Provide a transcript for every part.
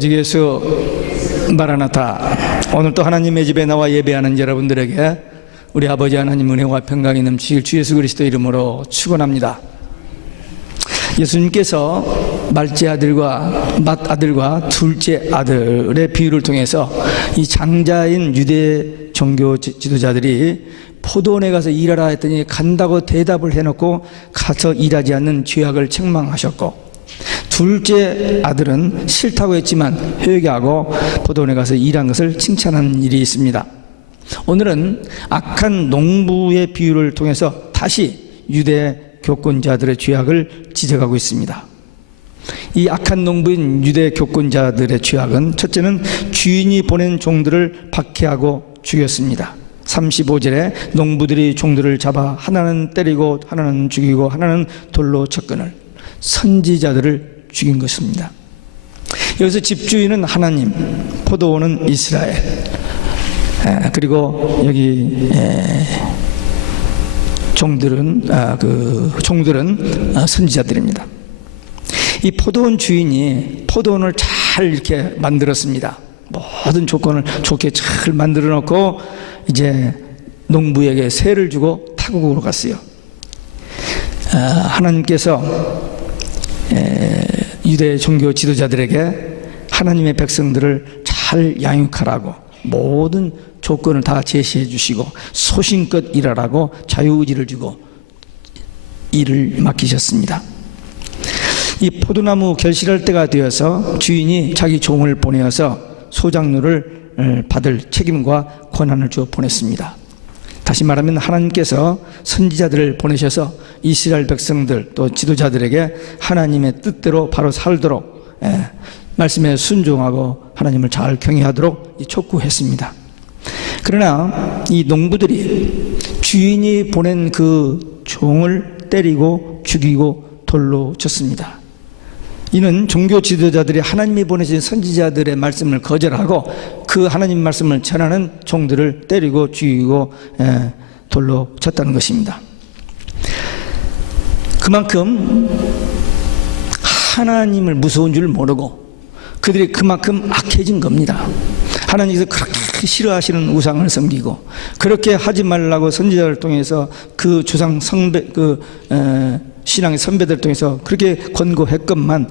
예수 마라나타. 오늘 또 하나님의 집에 나와 예배하는 여러분들에게 우리 아버지 하나님 은혜와 평강이 넘치길 주 예수 그리스도 이름으로 축원합니다. 예수님께서 말째 아들과 맏아들과 둘째 아들의 비유를 통해서 이 장자인 유대 종교 지도자들이 포도원에 가서 일하라 했더니 간다고 대답을 해놓고 가서 일하지 않는 죄악을 책망하셨고, 둘째 아들은 싫다고 했지만 회개하고 포도원에 가서 일한 것을 칭찬하는 일이 있습니다. 오늘은 악한 농부의 비유를 통해서 다시 유대 교권자들의 죄악을 지적하고 있습니다. 이 악한 농부인 유대 교권자들의 죄악은, 첫째는 주인이 보낸 종들을 박해하고 죽였습니다. 35절에 농부들이 종들을 잡아 하나는 때리고 하나는 죽이고 하나는 돌로 쳤거늘 선지자들을 죽인 것입니다. 여기서 집주인은 하나님, 포도원은 이스라엘, 그리고 여기 종들은 선지자들입니다. 이 포도원 주인이 포도원을 잘 이렇게 만들었습니다. 모든 조건을 좋게 잘 만들어 놓고 이제 농부에게 세를 주고 타국으로 갔어요. 하나님께서 유대 종교 지도자들에게 하나님의 백성들을 잘 양육하라고 모든 조건을 다 제시해 주시고 소신껏 일하라고 자유의지를 주고 일을 맡기셨습니다. 이 포도나무 결실할 때가 되어서 주인이 자기 종을 보내어서 소작물을 받을 책임과 권한을 주어 보냈습니다. 다시 말하면 하나님께서 선지자들을 보내셔서 이스라엘 백성들 또 지도자들에게 하나님의 뜻대로 바로 살도록, 말씀에 순종하고 하나님을 잘 경외하도록 촉구했습니다. 그러나 이 농부들이 주인이 보낸 그 종을 때리고 죽이고 돌로 쳤습니다. 이는 종교 지도자들이 하나님이 보내신 선지자들의 말씀을 거절하고 그 하나님 말씀을 전하는 종들을 때리고 죽이고 돌로 쳤다는 것입니다. 그만큼 하나님을 무서운 줄 모르고 그들이 그만큼 악해진 겁니다. 하나님께서 그렇게 싫어하시는 우상을 섬기고 그렇게 하지 말라고 선지자를 통해서 그 조상 신앙의 선배들을 통해서 그렇게 권고했건만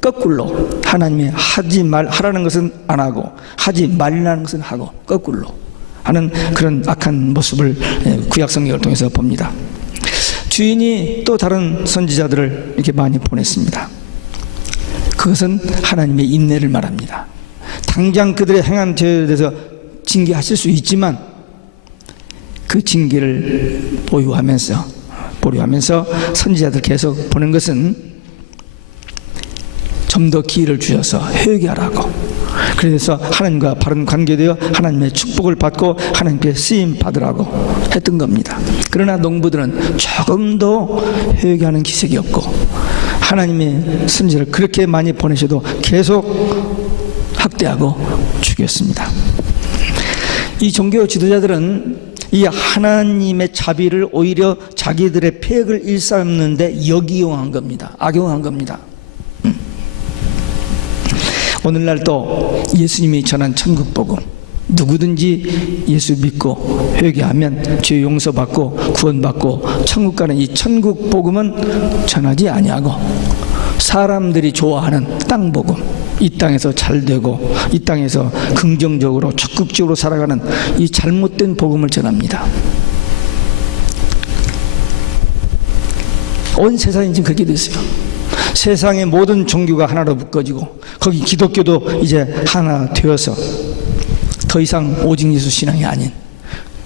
거꾸로 하나님이 하라는 것은 안 하고 하지 말라는 것은 하고 거꾸로 하는 그런 악한 모습을 구약 성경을 통해서 봅니다. 주인이 또 다른 선지자들을 이렇게 많이 보냈습니다. 그것은 하나님의 인내를 말합니다. 당장 그들의 행한 죄에 대해서 징계하실 수 있지만 그 징계를 보류하면서 선지자들 계속 보낸 것은 좀 더 기회를 주셔서 회개하라고, 그래서 하나님과 바른 관계되어 하나님의 축복을 받고 하나님께 쓰임 받으라고 했던 겁니다. 그러나 농부들은 조금도 회개하는 기색이 없고 하나님의 선지자를 그렇게 많이 보내셔도 계속 학대하고 죽였습니다. 이 종교 지도자들은 이 하나님의 자비를 오히려 자기들의 폐역을 일삼는데 역이용한 겁니다. 악용한 겁니다. 오늘날 또 예수님이 전한 천국복음, 누구든지 예수 믿고 회개하면 죄 용서받고 구원받고 천국 가는 이 천국복음은 전하지 아니하고 사람들이 좋아하는 땅복음, 이 땅에서 잘되고 이 땅에서 긍정적으로 적극적으로 살아가는 이 잘못된 복음을 전합니다. 온 세상이 지금 그렇게 됐어요. 세상의 모든 종교가 하나로 묶어지고 거기 기독교도 이제 하나 되어서 더 이상 오직 예수 신앙이 아닌,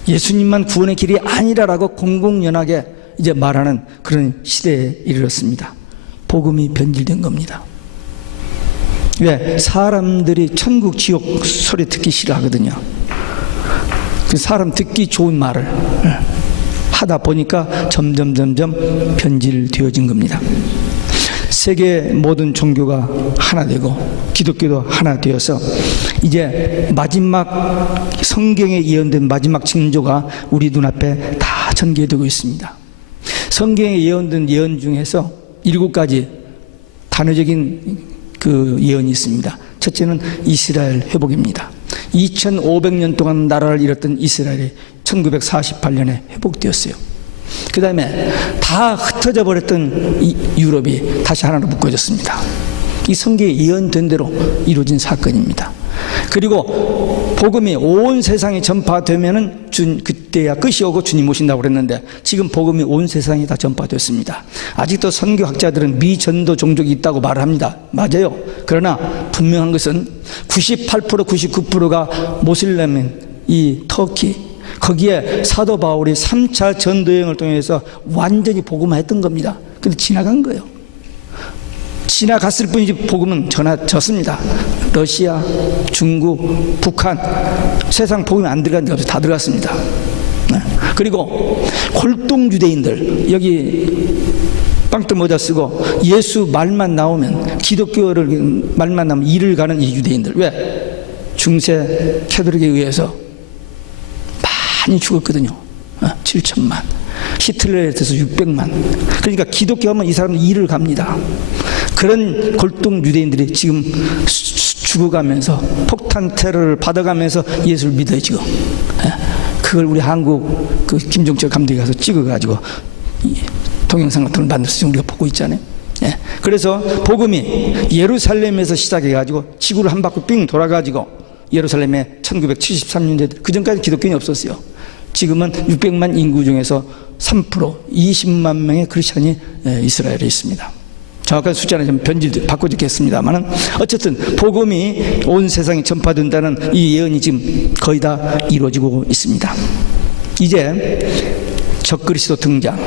예수님만 구원의 길이 아니라라고 공공연하게 이제 말하는 그런 시대에 이르렀습니다. 복음이 변질된 겁니다. 왜? 사람들이 천국 지옥 소리 듣기 싫어하거든요. 그 사람 듣기 좋은 말을 하다 보니까 점점 변질되어진 겁니다. 세계 모든 종교가 하나 되고 기독교도 하나 되어서 이제 마지막 성경에 예언된 마지막 징조가 우리 눈앞에 다 전개되고 있습니다. 성경에 예언된 예언 중에서 7가지 단어적인 그 예언이 있습니다. 첫째는 이스라엘 회복입니다. 2500년 동안 나라를 잃었던 이스라엘이 1948년에 회복되었어요. 그 다음에 다 흩어져 버렸던 이 유럽이 다시 하나로 묶어졌습니다. 이 성경에 예언된 대로 이루어진 사건입니다. 그리고 복음이 온 세상에 전파되면은 그때야 끝이 오고 주님 오신다고 그랬는데 지금 복음이 온 세상에 다 전파됐습니다. 아직도 선교학자들은 미전도 종족이 있다고 말을 합니다. 맞아요. 그러나 분명한 것은 98% 99%가 모슬렘인 이 터키, 거기에 사도 바울이 3차 전도여행을 통해서 완전히 복음화했던 겁니다. 근데 지나간 거예요. 지나갔을 뿐이지 복음은 전해졌습니다. 러시아, 중국, 북한, 세상 복음이 안 들어간 데가 없어요. 다 들어갔습니다. 네. 그리고 골동 유대인들, 여기 빵들 모자 쓰고 예수 말만 나오면, 기독교를 말만 나오면 이를 가는 이 유대인들, 왜? 중세 캐톨릭에 의해서 많이 죽었거든요. 7천만. 히틀러에 대해서 600만. 그러니까 기독교 하면 이 사람은 이를 갑니다. 그런 골동 유대인들이 지금 죽어가면서 폭탄 테러를 받아가면서 예수를 믿어요 지금. 그걸 우리 한국 그 김종철 감독이 가서 찍어가지고 동영상 같은 걸 만들어서 지금 우리가 보고 있잖아요. 그래서 복음이 예루살렘에서 시작해가지고 지구를 한 바퀴 삥 돌아가지고 예루살렘에 1973년대, 그 전까지 기독교인이 없었어요. 지금은 600만 인구 중에서 3%, 20만 명의 크리스찬이 이스라엘에 있습니다. 정확한 숫자는 좀 변질 바꿔주겠습니다만 어쨌든 복음이 온 세상에 전파된다는 이 예언이 지금 거의 다 이루어지고 있습니다. 이제 적그리스도 등장,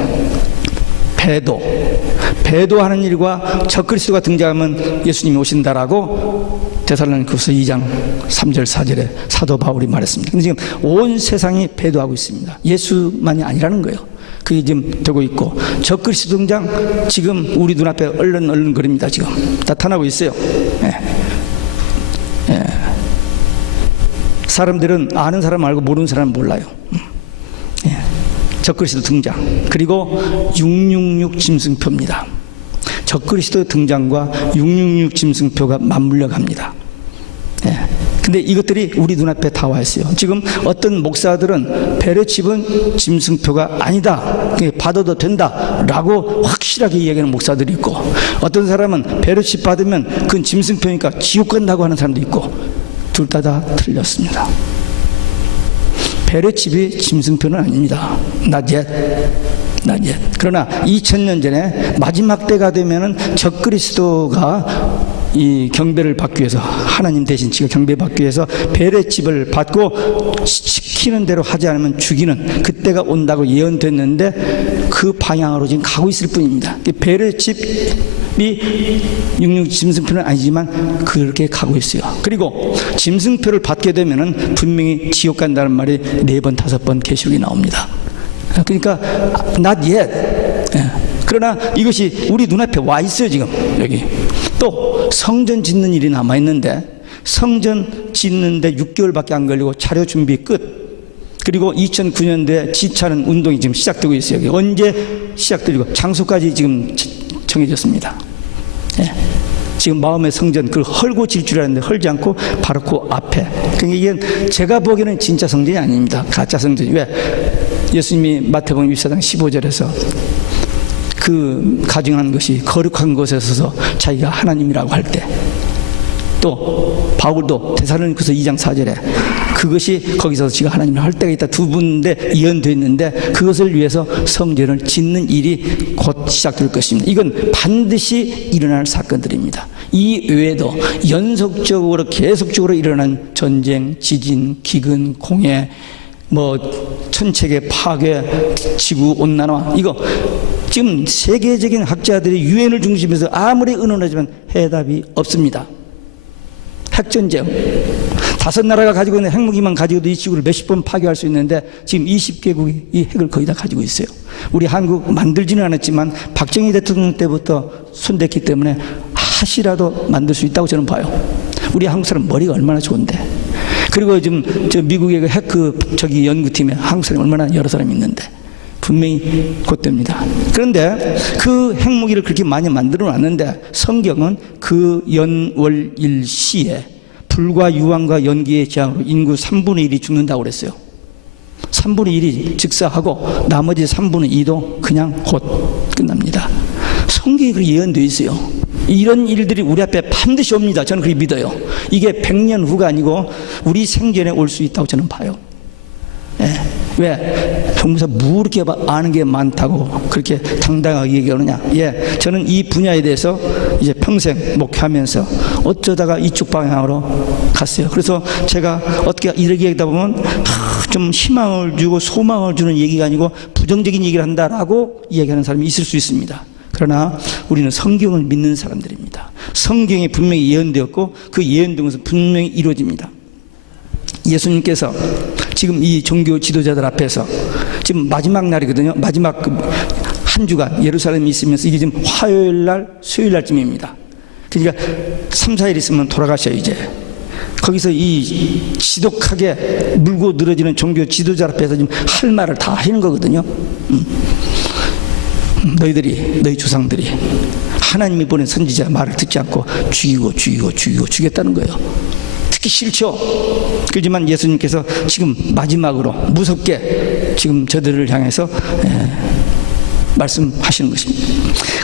배도하는 일과 적그리스도가 등장하면 예수님이 오신다라고 데살로니가서 2장 3절 4절에 사도 바울이 말했습니다. 근데 지금 온 세상이 배도하고 있습니다. 예수만이 아니라는 거예요. 그게 지금 되고 있고, 적그리스도 등장 지금 우리 눈앞에 얼른거립니다. 지금 나타나고 있어요. 사람들은 아는 사람 알고 모르는 사람 몰라요. 적그리스도 등장, 그리고 666 짐승표입니다. 적그리스도 등장과 666 짐승표가 맞물려 갑니다. 근데 이것들이 우리 눈앞에 다 와 있어요. 지금 어떤 목사들은 베레칩은 짐승표가 아니다, 받아도 된다 라고 확실하게 이야기하는 목사들이 있고, 어떤 사람은 베레칩 받으면 그건 짐승표니까 지옥 간다고 하는 사람도 있고, 둘 다 틀렸습니다. 베레칩이 짐승표는 아닙니다. Not yet. 그러나 2000년 전에 마지막 때가 되면은 적그리스도가 이 경배를 받기 위해서, 하나님 대신 지가 경배받기 위해서 베레칩을 받고 시키는 대로 하지 않으면 죽이는 그때가 온다고 예언됐는데 그 방향으로 지금 가고 있을 뿐입니다. 베레칩이 66 짐승표는 아니지만 그렇게 가고 있어요. 그리고 짐승표를 받게 되면은 분명히 지옥 간다는 말이 4번 5번 계시록이 나옵니다. 그러니까 not yet. 그러나 이것이 우리 눈앞에 와 있어요. 지금 여기 또 성전 짓는 일이 남아 있는데, 성전 짓는데 6개월밖에 안 걸리고 자료 준비 끝. 그리고 2009년도에 지차는 운동이 지금 시작되고 있어요. 여기 언제 시작되고 장소까지 지금 정해졌습니다. 지금 마음의 성전, 그걸 헐고 질 줄 알았는데 헐지 않고 바로 그 앞에. 그러니까 이게 제가 보기에는 진짜 성전이 아닙니다. 가짜 성전이. 왜? 예수님이 마태복음 24장 15절에서 그 가증한 것이 거룩한 곳에 서서 자기가 하나님이라고 할 때, 또 바울도 데살로니가서 2장 4절에 그것이 거기서 지가 하나님을 할 때가 있다, 두 군데 예언되어 있는데 그것을 위해서 성전을 짓는 일이 곧 시작될 것입니다. 이건 반드시 일어날 사건들입니다. 이 외에도 연속적으로 계속적으로 일어난 전쟁, 지진, 기근, 공해, 천체계 파괴, 지구 온난화, 이거 지금 세계적인 학자들이 유엔을 중심해서 아무리 의논하지만 해답이 없습니다. 핵전쟁, 5나라가 가지고 있는 핵무기만 가지고도 이 지구를 몇십 번 파괴할 수 있는데 지금 20개국이 이 핵을 거의 다 가지고 있어요. 우리 한국 만들지는 않았지만 박정희 대통령 때부터 손댔기 때문에 하시라도 만들 수 있다고 저는 봐요. 우리 한국 사람 머리가 얼마나 좋은데. 그리고 지금 저 미국의 핵 연구팀에 한국 사람이 얼마나 여러 사람이 있는데 분명히 곧됩니다. 그런데 그 핵무기를 그렇게 많이 만들어 놨는데 성경은 그 연월일시에 불과 유황과 연기의 재앙으로 인구 3분의 1이 죽는다고 그랬어요. 3분의 1이 즉사하고 나머지 3분의 2도 그냥 곧 끝납니다. 성경이 그렇게 예언되어 있어요. 이런 일들이 우리 앞에 반드시 옵니다. 저는 그렇게 믿어요. 이게 100년 후가 아니고 우리 생전에 올 수 있다고 저는 봐요. 예. 왜? 종무사 뭐 이렇게 아는 게 많다고 그렇게 당당하게 얘기하느냐? 예, 저는 이 분야에 대해서 이제 평생 목회하면서 어쩌다가 이쪽 방향으로 갔어요. 그래서 제가 어떻게 이렇게 얘기하다 보면 좀 희망을 주고 소망을 주는 얘기가 아니고 부정적인 얘기를 한다라고 이야기하는 사람이 있을 수 있습니다. 그러나 우리는 성경을 믿는 사람들입니다. 성경이 분명히 예언되었고 그 예언된 것은 분명히 이루어집니다. 예수님께서 지금 이 종교 지도자들 앞에서 지금 마지막 날이거든요. 마지막 한 주간 예루살렘에 있으면서 이게 지금 화요일 날, 수요일 날쯤입니다. 그러니까 3, 4일 있으면 돌아가셔요, 이제. 거기서 이 지독하게 물고 늘어지는 종교 지도자 앞에서 지금 할 말을 다 하는 거거든요. 너희 조상들이 하나님이 보낸 선지자 말을 듣지 않고 죽이겠다는 거예요. 듣기 싫죠. 그렇지만 예수님께서 지금 마지막으로 무섭게 지금 저들을 향해서 말씀하시는 것입니다.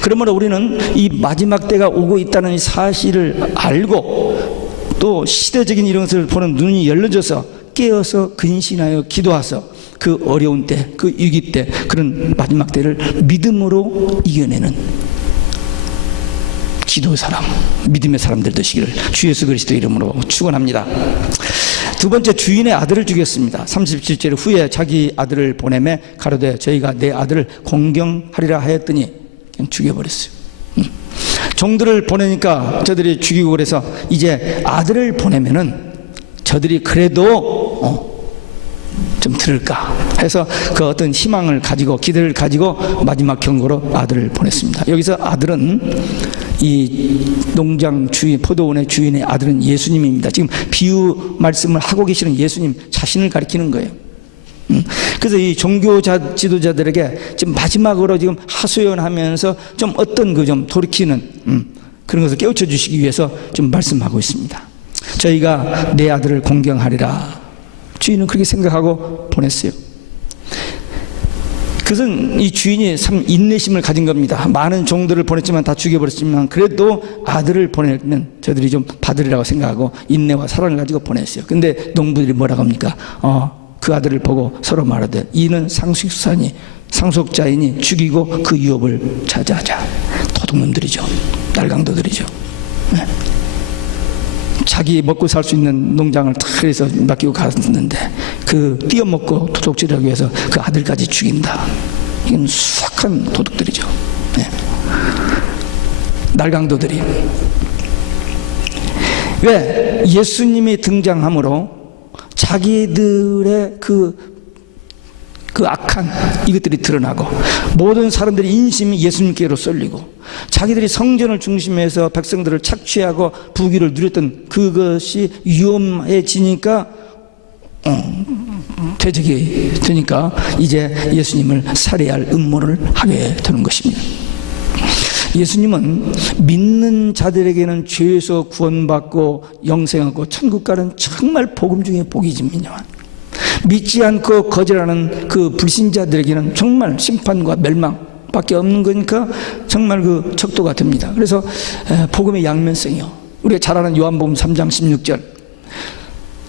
그러므로 우리는 이 마지막 때가 오고 있다는 이 사실을 알고 또 시대적인 이런 것을 보는 눈이 열려져서 깨어서 근신하여 기도하서 그 어려운 때, 그 위기 때, 그런 마지막 때를 믿음으로 이겨내는 기도의 사람, 믿음의 사람들 되시기를 주 예수 그리스도 이름으로 축원합니다. 두 번째, 주인의 아들을 죽였습니다. 37절 후에 자기 아들을 보내매 가로되 저희가 내 아들을 공경하리라 하였더니 그냥 죽여버렸어요. 종들을 보내니까 저들이 죽이고 그래서 이제 아들을 보내면은 저들이 그래도 좀 들을까 해서 그 어떤 희망을 가지고 기대를 가지고 마지막 경고로 아들을 보냈습니다. 여기서 아들은 이 농장 주인, 포도원의 주인의 아들은 예수님입니다. 지금 비유 말씀을 하고 계시는 예수님 자신을 가리키는 거예요. 그래서 이 종교 지도자들에게 지금 마지막으로 지금 하소연하면서 좀 어떤 그 좀 돌이키는 그런 것을 깨우쳐 주시기 위해서 좀 말씀하고 있습니다. 저희가 내 아들을 공경하리라. 주인은 그렇게 생각하고 보냈어요. 그것은 이 주인이 참 인내심을 가진 겁니다. 많은 종들을 보냈지만 다 죽여버렸지만 그래도 아들을 보내면 저들이 좀 받으리라고 생각하고 인내와 사랑을 가지고 보냈어요. 근데 농부들이 뭐라고 합니까? 그 아들을 보고 서로 말하되 이는 상속자이니 죽이고 그 유업을 차지하자. 도둑놈들이죠. 날강도들이죠. 네. 자기 먹고 살 수 있는 농장을 다 해서 맡기고 갔는데 그 띄어먹고 도둑질하기 위해서 그 아들까지 죽인다. 이건 수악한 도둑들이죠. 네. 날강도들이. 왜? 예수님이 등장함으로 자기들의 그 악한 이것들이 드러나고 모든 사람들의 인심이 예수님께로 쏠리고 자기들이 성전을 중심해서 백성들을 착취하고 부귀를 누렸던 그것이 위험해지니까 대적이 되니까 이제 예수님을 살해할 음모를 하게 되는 것입니다. 예수님은 믿는 자들에게는 죄에서 구원받고 영생하고 천국 가는 정말 복음 중에 복이지만요, 믿지 않고 거절하는 그 불신자들에게는 정말 심판과 멸망밖에 없는 거니까 정말 그 척도가 됩니다. 그래서 복음의 양면성이요, 우리가 잘 아는 요한복음 3장 16절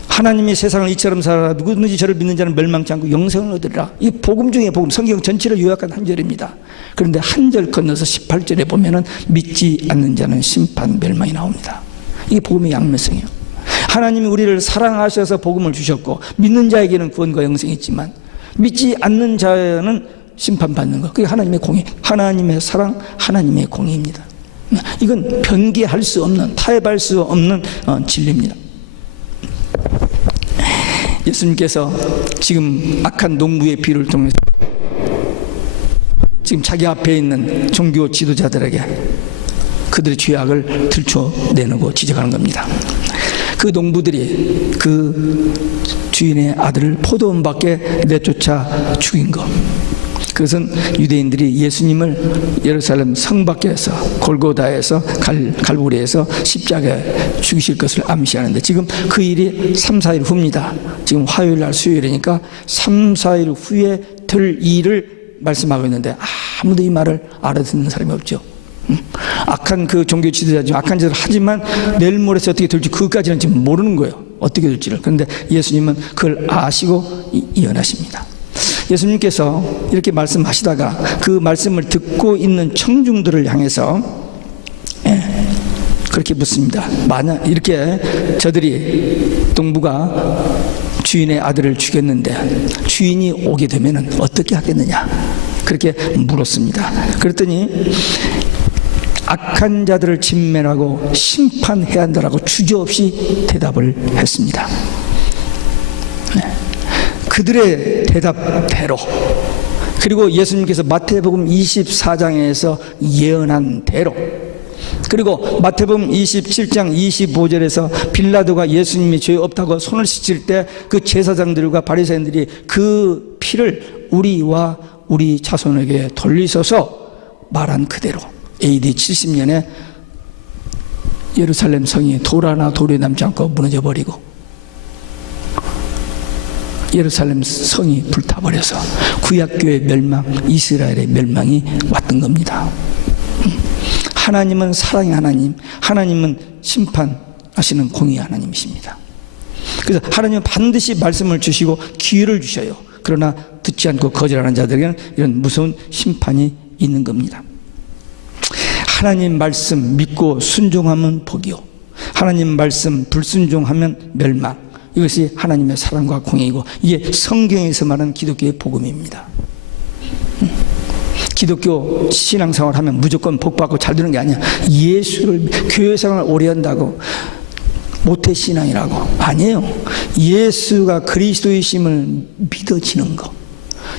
하나님이 세상을 이처럼 살아 누구든지 저를 믿는 자는 멸망치 않고 영생을 얻으리라. 이 복음 중에 복음, 성경 전체를 요약한 한 절입니다. 그런데 한 절 건너서 18절에 보면은 믿지 않는 자는 심판 멸망이 나옵니다. 이게 복음의 양면성이에요. 하나님이 우리를 사랑하셔서 복음을 주셨고 믿는 자에게는 구원과 영생이 있지만 믿지 않는 자는 심판받는 것, 그게 하나님의 공의, 하나님의 사랑, 하나님의 공의입니다. 이건 변개할 수 없는, 타협할 수 없는 진리입니다. 예수님께서 지금 악한 농부의 비유를 통해서 지금 자기 앞에 있는 종교 지도자들에게 그들의 죄악을 들춰내고 지적하는 겁니다. 그 농부들이 그 주인의 아들을 포도원 밖에 내쫓아 죽인 것, 그것은 유대인들이 예수님을 예루살렘 성 밖에서 골고다에서 갈보리에서 십자가에 죽이실 것을 암시하는데, 지금 그 일이 3, 4일 후입니다. 지금 화요일 날 수요일이니까 3, 4일 후에 될 일을 말씀하고 있는데 아무도 이 말을 알아듣는 사람이 없죠. 악한 그 종교 지도자죠. 악한 짓을 하지만 내일 모레서 어떻게 될지 그것까지는 지금 모르는 거예요. 어떻게 될지를. 그런데 예수님은 그걸 아시고 예언하십니다. 예수님께서 이렇게 말씀하시다가 그 말씀을 듣고 있는 청중들을 향해서 그렇게 묻습니다. 만약 이렇게 저들이 동부가 주인의 아들을 죽였는데 주인이 오게 되면 어떻게 하겠느냐, 그렇게 물었습니다. 그랬더니 악한 자들을 진멸하고 심판해야 한다라고 주저없이 대답을 했습니다. 그들의 대답대로, 그리고 예수님께서 마태복음 24장에서 예언한 대로, 그리고 마태복음 27장 25절에서 빌라도가 예수님이 죄 없다고 손을 씻을 때 그 제사장들과 바리새인들이 그 피를 우리와 우리 자손에게 돌리소서 말한 그대로 AD 70년에 예루살렘 성이 돌 하나 돌이 남지 않고 무너져 버리고 예루살렘 성이 불타버려서 구약교의 멸망, 이스라엘의 멸망이 왔던 겁니다. 하나님은 사랑의 하나님, 하나님은 심판하시는 공의의 하나님이십니다. 그래서 하나님은 반드시 말씀을 주시고 기회를 주셔요. 그러나 듣지 않고 거절하는 자들에게는 이런 무서운 심판이 있는 겁니다. 하나님 말씀 믿고 순종하면 복이요, 하나님 말씀 불순종하면 멸망. 이것이 하나님의 사랑과 공의이고, 이게 성경에서 말하는 기독교의 복음입니다. 기독교 신앙생활 하면 무조건 복받고 잘 되는 게 아니야. 예수를, 교회생활 오래 한다고 모태신앙이라고 아니에요. 예수가 그리스도이심을 믿어지는 거,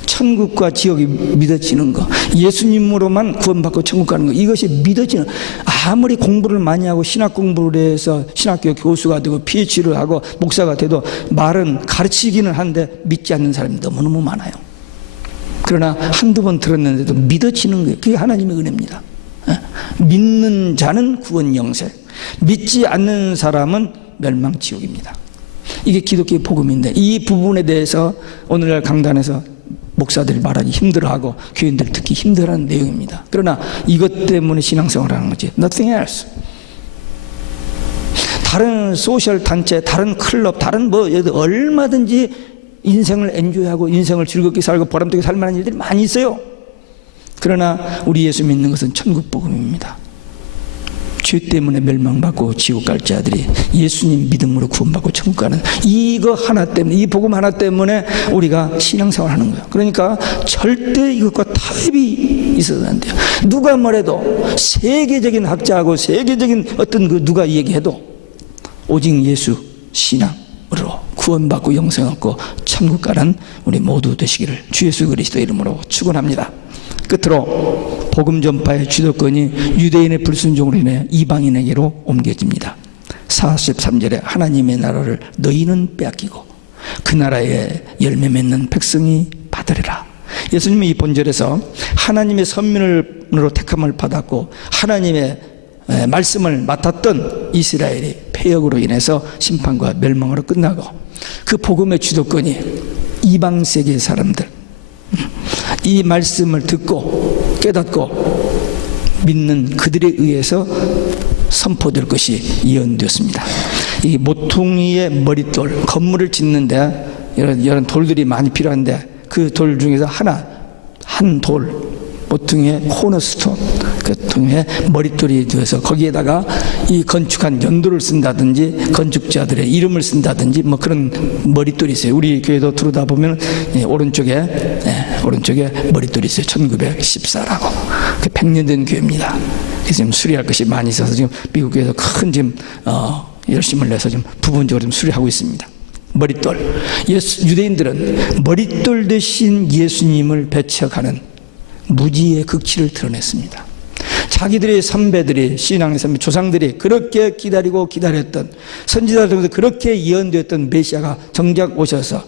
천국과 지옥이 믿어지는 거, 예수님으로만 구원받고 천국 가는 거, 이것이 믿어지는. 아무리 공부를 많이 하고 신학 공부를 해서 신학교 교수가 되고 PhD를 하고 목사가 돼도 말은 가르치기는 한데 믿지 않는 사람이 너무너무 많아요. 그러나 한두 번 들었는데도 믿어지는 거예요. 그게 하나님의 은혜입니다. 믿는 자는 구원 영생, 믿지 않는 사람은 멸망 지옥입니다. 이게 기독교의 복음인데, 이 부분에 대해서 오늘날 강단에서 목사들이 말하기 힘들어하고 교인들 듣기 힘들어하는 내용입니다. 그러나 이것 때문에 신앙생활을 하는 거지, nothing else. 다른 소셜 단체, 다른 클럽, 다른 뭐 얼마든지 인생을 엔조이하고 인생을 즐겁게 살고 보람되게 살 만한 일들이 많이 있어요. 그러나 우리 예수 믿는 것은 천국 복음입니다. 죄 때문에 멸망받고 지옥 갈 자들이 예수님 믿음으로 구원받고 천국 가는, 이거 하나 때문에, 이 복음 하나 때문에 우리가 신앙생활 하는 거예요. 그러니까 절대 이것과 타협이 있어서는 안 돼요. 누가 뭐래도, 세계적인 학자하고 세계적인 어떤 그 누가 얘기해도 오직 예수 신앙으로 구원받고 영생 얻고 천국 가는 우리 모두 되시기를 주 예수 그리스도의 이름으로 축원합니다. 끝으로 복음 전파의 주도권이 유대인의 불순종으로 인해 이방인에게로 옮겨집니다. 43절에 하나님의 나라를 너희는 빼앗기고 그 나라에 열매 맺는 백성이 받으리라. 예수님은 이 본절에서 하나님의 선민으로 택함을 받았고 하나님의 말씀을 맡았던 이스라엘이 패역으로 인해서 심판과 멸망으로 끝나고, 그 복음의 주도권이 이방 세계의 사람들, 이 말씀을 듣고 깨닫고 믿는 그들에 의해서 선포될 것이 예언되었습니다. 이 모퉁이의 머릿돌, 건물을 짓는데 이런 돌들이 많이 필요한데 그 돌 중에서 한 돌, 모퉁이의 코너스톤, 그 통에 머릿돌이 되어서 거기에다가 이 건축한 연도를 쓴다든지 건축자들의 이름을 쓴다든지 뭐 그런 머릿돌이 있어요. 우리 교회도 들어다 보면 오른쪽에 머릿돌이 있어요. 1914라고. 그 100년 된 교회입니다. 그래서 지금 수리할 것이 많이 있어서 지금 미국 교회에서 큰 지금 열심을 내서 지금 부분적으로 좀 수리하고 있습니다. 머릿돌. 유대인들은 머릿돌 대신 예수님을 배척하는 무지의 극치를 드러냈습니다. 자기들의 선배들이, 신앙의 선배, 조상들이 그렇게 기다렸던, 선지자들도 그렇게 예언되었던 메시아가 정작 오셔서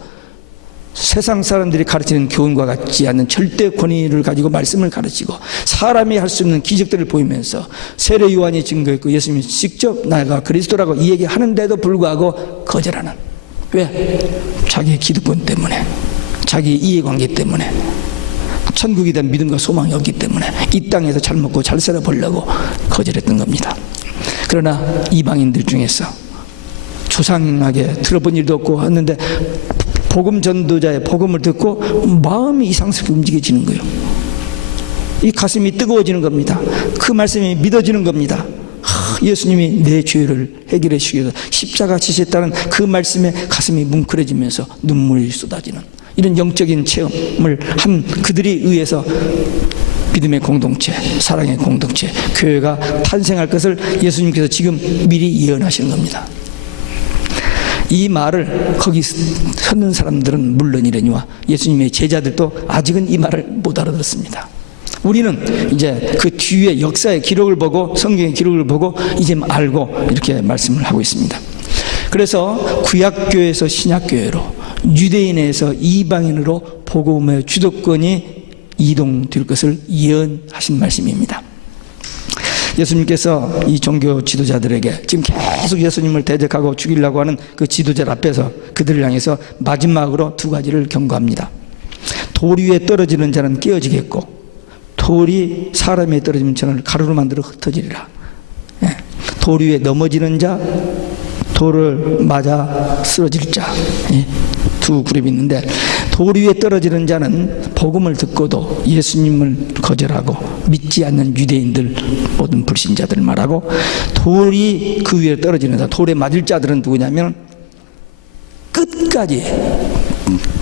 세상 사람들이 가르치는 교훈과 같지 않는 절대 권위를 가지고 말씀을 가르치고 사람이 할 수 없는 기적들을 보이면서 세례 요한이 증거했고 예수님이 직접 나가 그리스도라고 이 얘기하는데도 불구하고 거절하는. 왜? 자기의 기득권 때문에, 자기의 이해관계 때문에, 천국에 대한 믿음과 소망이 없기 때문에 이 땅에서 잘 먹고 잘 살아보려고 거절했던 겁니다. 그러나 이방인들 중에서 조상하게 들어본 일도 없고 했는데 복음 전도자의 복음을 듣고 마음이 이상스럽게 움직여지는 거예요. 이 가슴이 뜨거워지는 겁니다. 그 말씀이 믿어지는 겁니다. 예수님이 내 죄를 해결해 주시기 위해서 십자가 지셨다는 그 말씀에 가슴이 뭉클해지면서 눈물이 쏟아지는 이런 영적인 체험을 한 그들이 의해서 믿음의 공동체, 사랑의 공동체, 교회가 탄생할 것을 예수님께서 지금 미리 예언하시는 겁니다. 이 말을 거기 서는 사람들은 물론이려니와 예수님의 제자들도 아직은 이 말을 못 알아들었습니다. 우리는 이제 그 뒤에 역사의 기록을 보고 성경의 기록을 보고 이제 알고 이렇게 말씀을 하고 있습니다. 그래서 구약교회에서 신약교회로, 유대인에서 이방인으로 복음의 주도권이 이동될 것을 예언하신 말씀입니다. 예수님께서 이 종교 지도자들에게 지금 계속 예수님을 대적하고 죽이려고 하는 그 지도자 앞에서 그들을 향해서 마지막으로 두 가지를 경고합니다. 돌 위에 떨어지는 자는 깨어지겠고 돌이 사람 위에 떨어지면 저는 가루로 만들어 흩어지리라. 돌 위에 넘어지는 자, 돌을 맞아 쓰러질 자, 두 그룹이 있는데 돌 위에 떨어지는 자는 복음을 듣고도 예수님을 거절하고 믿지 않는 유대인들, 모든 불신자들을 말하고, 돌이 그 위에 떨어지는 자, 돌에 맞을 자들은 누구냐면 끝까지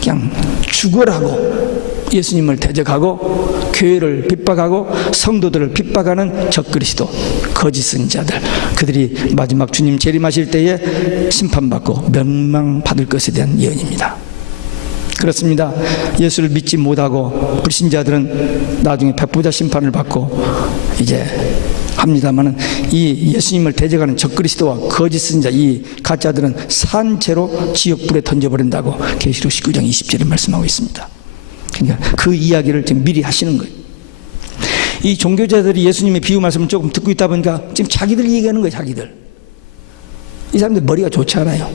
그냥 죽으라고 예수님을 대적하고 교회를 핍박하고 성도들을 핍박하는 적그리스도, 거짓 선지자들, 그들이 마지막 주님 재림하실 때에 심판받고 멸망받을 것에 대한 예언입니다. 그렇습니다. 예수를 믿지 못하고 불신자들은 나중에 백부자 심판을 받고 이제 합니다만은 이 예수님을 대적하는 적그리스도와 거짓 선지자, 이 가짜들은 산채로 지옥불에 던져버린다고 계시록 19장 20절에 말씀하고 있습니다. 그러니까 그 이야기를 지금 미리 하시는 거예요. 이 종교자들이 예수님의 비유 말씀을 조금 듣고 있다 보니까 지금 자기들 얘기하는 거예요. 자기들. 이 사람들 머리가 좋지 않아요.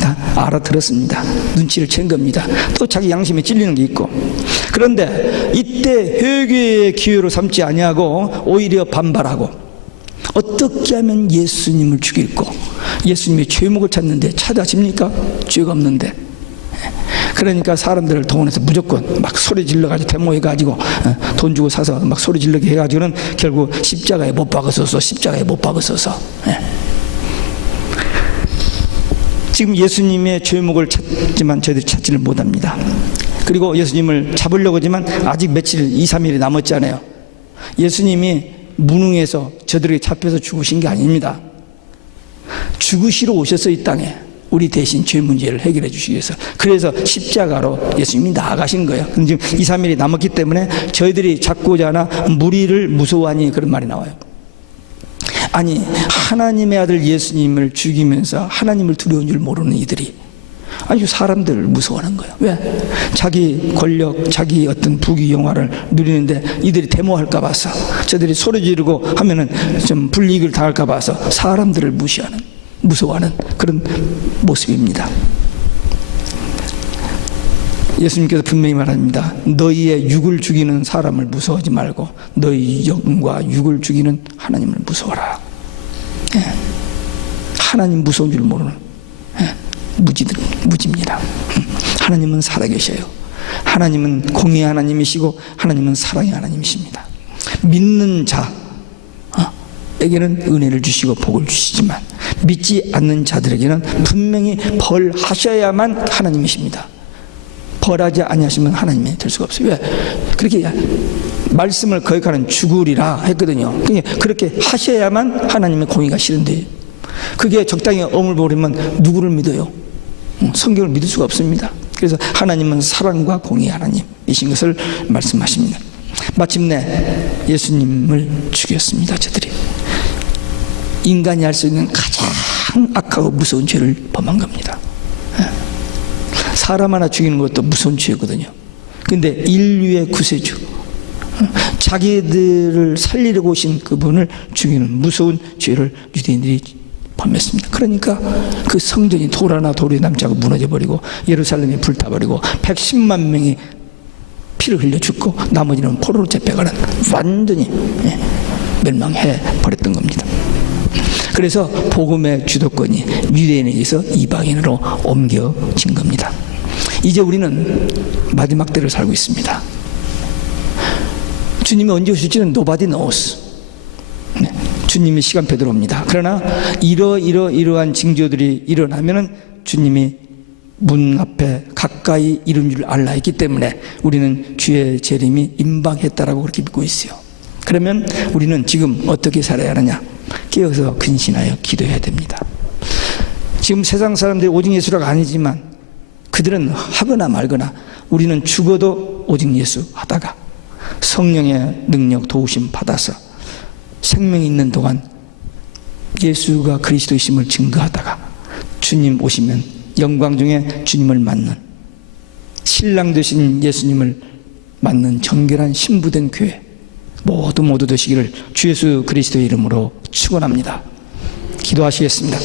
다 알아들었습니다. 눈치를 챈 겁니다. 또 자기 양심에 찔리는 게 있고. 그런데 이때 회개의 기회로 삼지 아니하고 오히려 반발하고, 어떻게 하면 예수님을 죽일고 예수님의 죄목을 찾는데 찾아집니까? 죄가 없는데. 그러니까 사람들을 동원해서 무조건 막 소리 질러가지고 데모해가지고 돈 주고 사서 막 소리 질러게 해가지고는 결국 십자가에 못 박으소서, 십자가에 못 박으소서. 지금 예수님의 죄목을 찾지만 저희들이 찾지를 못합니다. 그리고 예수님을 잡으려고 하지만 아직 며칠, 2, 3일이 남았잖아요. 예수님이 무능해서 저들에게 잡혀서 죽으신 게 아닙니다. 죽으시러 오셨어요. 이 땅에 우리 대신 죄 문제를 해결해 주시기 위해서. 그래서 십자가로 예수님이 나아가신 거예요. 지금 2, 3일이 남았기 때문에 저희들이 잡고자 하나 무리를 무서워하니, 그런 말이 나와요. 아니, 하나님의 아들 예수님을 죽이면서 하나님을 두려운 줄 모르는 이들이 아주 사람들을 무서워하는 거예요. 왜? 자기 권력, 자기 어떤 부귀 영화를 누리는데 이들이 데모할까 봐서, 저들이 소리 지르고 하면은 좀 불이익을 당할까 봐서 사람들을 무시하는, 무서워하는 그런 모습입니다. 예수님께서 분명히 말합니다. 너희의 육을 죽이는 사람을 무서워하지 말고 너희 영과 육을 죽이는 하나님을 무서워하라. 하나님 무서운 줄 모르는 무지입니다. 하나님은 살아계셔요. 하나님은 공의의 하나님이시고 하나님은 사랑의 하나님이십니다. 믿는 자에게는 은혜를 주시고 복을 주시지만 믿지 않는 자들에게는 분명히 벌하셔야만 하나님이십니다. 벌하지 아니하시면 하나님이 될 수가 없어요. 왜? 그렇게 말씀을 거역하는 죽으리라 했거든요. 그렇게 하셔야만 하나님의 공의가 실현돼요. 그게 적당히 어물버리면 누구를 믿어요? 성경을 믿을 수가 없습니다. 그래서 하나님은 사랑과 공의의 하나님이신 것을 말씀하십니다. 마침내 예수님을 죽였습니다. 저들이 인간이 할 수 있는 가장 악하고 무서운 죄를 범한 겁니다. 사람 하나 죽이는 것도 무서운 죄거든요. 근데 인류의 구세주, 자기들을 살리려고 오신 그분을 죽이는 무서운 죄를 유대인들이 범했습니다. 그러니까 그 성전이 돌 하나 돌이 남지 않고 무너져버리고 예루살렘이 불타버리고 110만 명이 피를 흘려 죽고 나머지는 포로로 잡혀가는 완전히 멸망해 버렸던 겁니다. 그래서 복음의 주도권이 유대인에게서 이방인으로 옮겨진 겁니다. 이제 우리는 마지막 때를 살고 있습니다. 주님이 언제 오실지는 nobody knows. 주님이 시간표대로 옵니다. 그러나 이러한 징조들이 일어나면은 주님이 문 앞에 가까이 이른 줄 알라 했기 때문에 우리는 주의 재림이 임박했다라고 그렇게 믿고 있어요. 그러면 우리는 지금 어떻게 살아야 하느냐? 깨어서 근신하여 기도해야 됩니다. 지금 세상 사람들이 오직 예수라가 아니지만 그들은 하거나 말거나 우리는 죽어도 오직 예수 하다가 성령의 능력 도우심 받아서 생명이 있는 동안 예수가 그리스도이심을 증거하다가 주님 오시면 영광 중에 주님을 맞는 신랑 되신 예수님을 맞는 정결한 신부된 교회 모두 되시기를 주 예수 그리스도의 이름으로 축원합니다. 기도하시겠습니다.